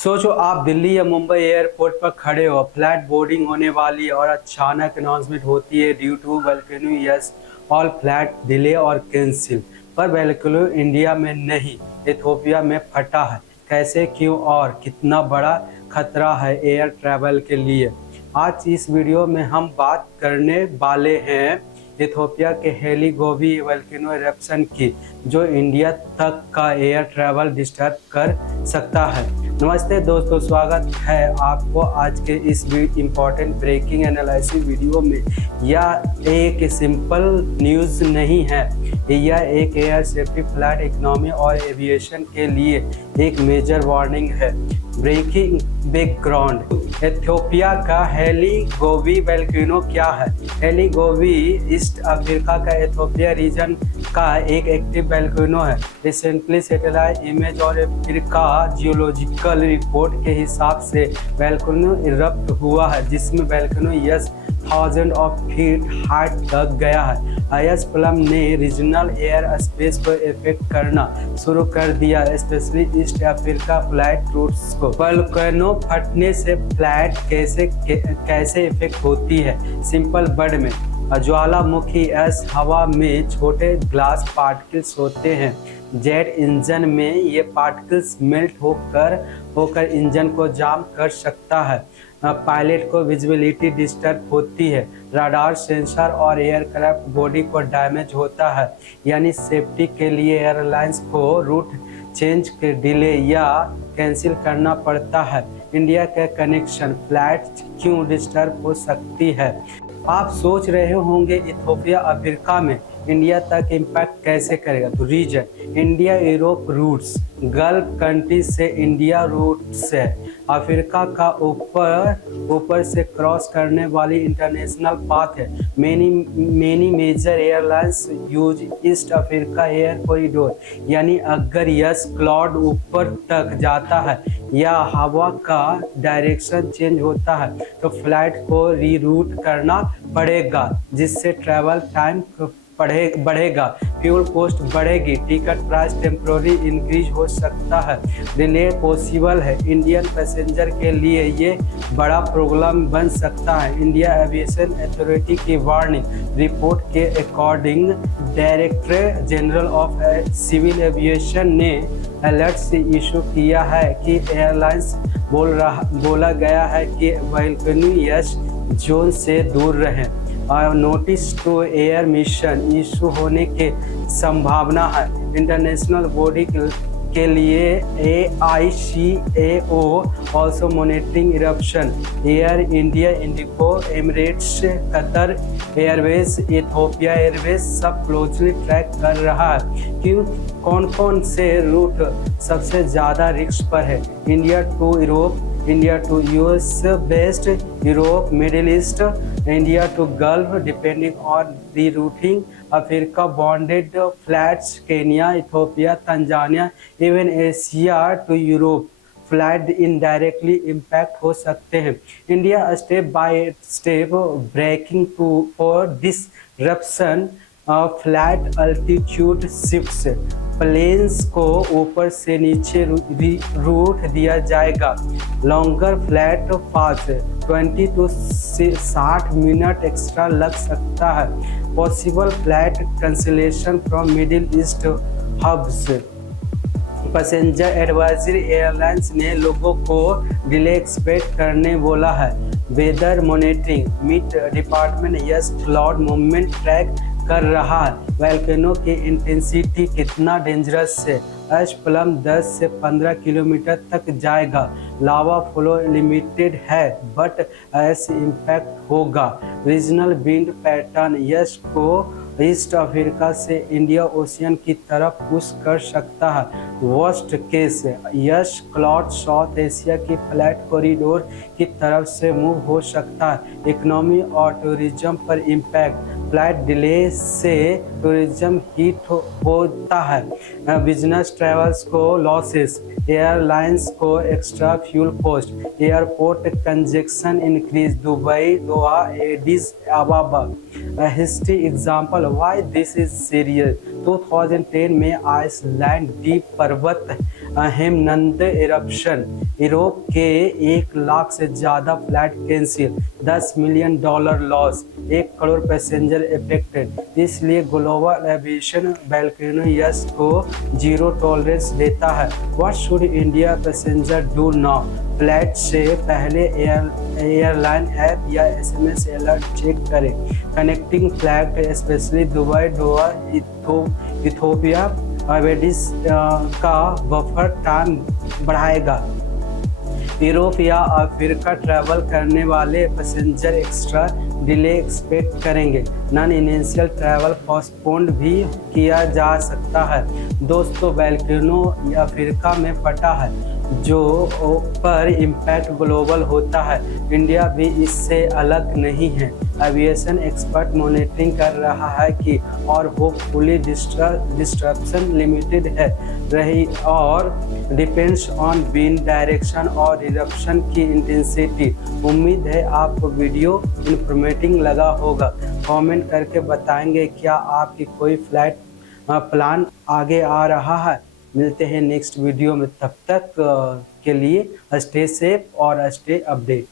सोचो आप दिल्ली या मुंबई एयरपोर्ट पर खड़े हो, फ्लाइट बोर्डिंग होने वाली है और अचानक अनाउंसमेंट होती है due to volcano yes all flight delay और कैंसिल। पर वोल्केनो इंडिया में नहीं, इथियोपिया में फटा है। कैसे, क्यों और कितना बड़ा खतरा है एयर ट्रैवल के लिए? आज इस वीडियो में हम बात करने वाले हैं इथियोपिया के हेलीगोबी वोल्केनो इरप्शन की, जो इंडिया तक का एयर ट्रैवल डिस्टर्ब कर सकता है। नमस्ते दोस्तों, स्वागत है आपको आज के इस इम्पोर्टेंट ब्रेकिंग एनालिसिस वीडियो में। यह एक सिंपल न्यूज़ नहीं है, यह एक एयर सेफ्टी, फ्लाइट इकोनॉमी और एविएशन के लिए एक मेजर वार्निंग है। ब्रेकिंग बैकग्राउंड, इथियोपिया का हेलीगोबी वोल्केनो क्या है? हेलीगोबी ईस्ट अफ्रीका का इथियोपिया रीजन का एक एक्टिव वोल्केनो है। रिसेंटली सैटेलाइट इमेज और अफ्रीका जियोलॉजिकल रिपोर्ट के हिसाब से वोल्केनो इरप्ट हुआ है, जिसमें volcano yes 1000 of feet height तक गया है। आईएस प्लम ने रीजनल एयर स्पेस को इफेक्ट करना शुरू कर दिया, specially East Africa flight routes को। वोल्केनो फटने से फ्लाइट कैसे इफेक्ट होती है? सिंपल वर्ड में, ज्वालामुखी एस हवा में छोटे ग्लास पार्टिकल्स होते हैं। जेट इंजन में ये पार्टिकल्स मेल्ट होकर इंजन को जाम कर सकता है। पायलट को विजिबिलिटी डिस्टर्ब होती है, राडार सेंसर और एयरक्राफ्ट बॉडी को डैमेज होता है। यानी सेफ्टी के लिए एयरलाइंस को रूट चेंज के डिले या कैंसिल करना पड़ता है। इंडिया के कनेक्शन, फ्लाइट क्यों डिस्टर्ब हो सकती है? आप सोच रहे होंगे इथियोपिया अफ्रीका में इंडिया तक इम्पैक्ट कैसे करेगा? तो reason, India Europe routes, Gulf country से इंडिया रूट से अफ्रीका का ऊपर से क्रॉस करने वाली इंटरनेशनल पाथ है। Many major airlines use East Africa air corridor. यानी अगर यस क्लाउड ऊपर तक जाता है या हवा का डायरेक्शन चेंज होता है तो फ्लाइट को रीरूट करना पड़ेगा, जिससे ट्रैवल टाइम बढ़ेगा, फ्यूल कॉस्ट बढ़ेगी, टिकट प्राइस टेम्प्रोरी इंक्रीज हो सकता है, डिले पॉसिबल है। इंडियन पैसेंजर के लिए ये बड़ा प्रॉब्लम बन सकता है। इंडिया एविएशन अथॉरिटी की वार्निंग, रिपोर्ट के according director general of civil aviation ने अलर्ट से इशू किया है कि एयरलाइंस बोला गया है कि वोल्केनो यस जोन से दूर रहें और notice to airmen issue होने की संभावना है। इंटरनेशनल बॉडी के लिए AICAO also monitoring eruption. Air India, IndiGo, Emirates, Qatar Airways, Ethiopia Airways सब क्लोजली ट्रैक कर रहा है। क्यों? कौन कौन से रूट सबसे ज़्यादा रिस्क पर है? India to Europe, India to US based, Europe, Middle East, India to Gulf depending on rerouting, Africa bonded flights, Kenya, Ethiopia, Tanzania, even Asia to Europe flight indirectly impact हो सकते हैं। India step by step breaking to for disruption, flight altitude shifts, planes को ऊपर से नीचे route दिया जाएगा। Longer flight path 20 to 60 minute extra लग सकता है। Possible flight cancellation from middle East hubs. Passenger advisory, airlines ने लोगों को डिले एक्सपेक्ट करने बोला है। Weather monitoring, met department yes cloud movement track कर रहा है। वोल्केनो की इंटेंसिटी कितना डेंजरस है? एच प्लम 10 से 15 किलोमीटर तक जाएगा। लावा फ्लो लिमिटेड है बट ऐसे इम्पैक्ट होगा। रीजनल विंड पैटर्न यस को ईस्ट अफ्रीका से इंडिया ओशियन की तरफ पुश कर सकता है। Worst case yes cloud south Asia की फ्लाइट कॉरिडोर की तरफ से मूव हो सकता है। इकोनॉमी और टूरिज्म पर इम्पैक्ट, फ्लाइट डिले से टूरिज्म हिट होता है। बिजनेस ट्रैवल्स को लॉसेस, एयरलाइंस को extra fuel cost, airport conjunction increase, Dubai, Doha, Aedes अबाबा। History example why this is serious. 2010 में आइसलैंड द्वीप पर्वत हेमनंद इरप्शन यूरोप के 1 लाख से ज़्यादा flight cancel, $10 million loss, 1 crore passenger affected. इसलिए ग्लोबल एविएशन वोल्केनोइस को जीरो टॉलरेंस देता है। What should India passenger do now? Flight से पहले एयरलाइन ऐप या SMS अलर्ट चेक करें। कनेक्टिंग फ्लाइट स्पेशली दुबई, दोहा, इथियोपिया, एडिस का बफर टाइम बढ़ाएगा। यूरोप या अफ्रीका ट्रैवल करने वाले पैसेंजर एक्स्ट्रा डिले एक्सपेक्ट करेंगे। नॉन इनेंशियल ट्रैवल पोस्टपोन्ड भी किया जा सकता है। दोस्तों, वोल्केनो अफ्रीका में फटा है जो पर इम्पैक्ट ग्लोबल होता है। इंडिया भी इससे अलग नहीं है। एविएशन एक्सपर्ट मॉनिटरिंग कर रहा है कि और होपफुली डिस्ट्रप्शन लिमिटेड है रही और डिपेंड्स ऑन विंड डायरेक्शन और इरप्शन की इंटेंसिटी। उम्मीद है आपको वीडियो इंफॉर्मेटिव लगा होगा। कमेंट करके बताएंगे क्या आपकी कोई फ्लाइट प्लान आगे आ रहा है। मिलते हैं नेक्स्ट वीडियो में, तब तक के लिए स्टे सेफ और स्टे अपडेट।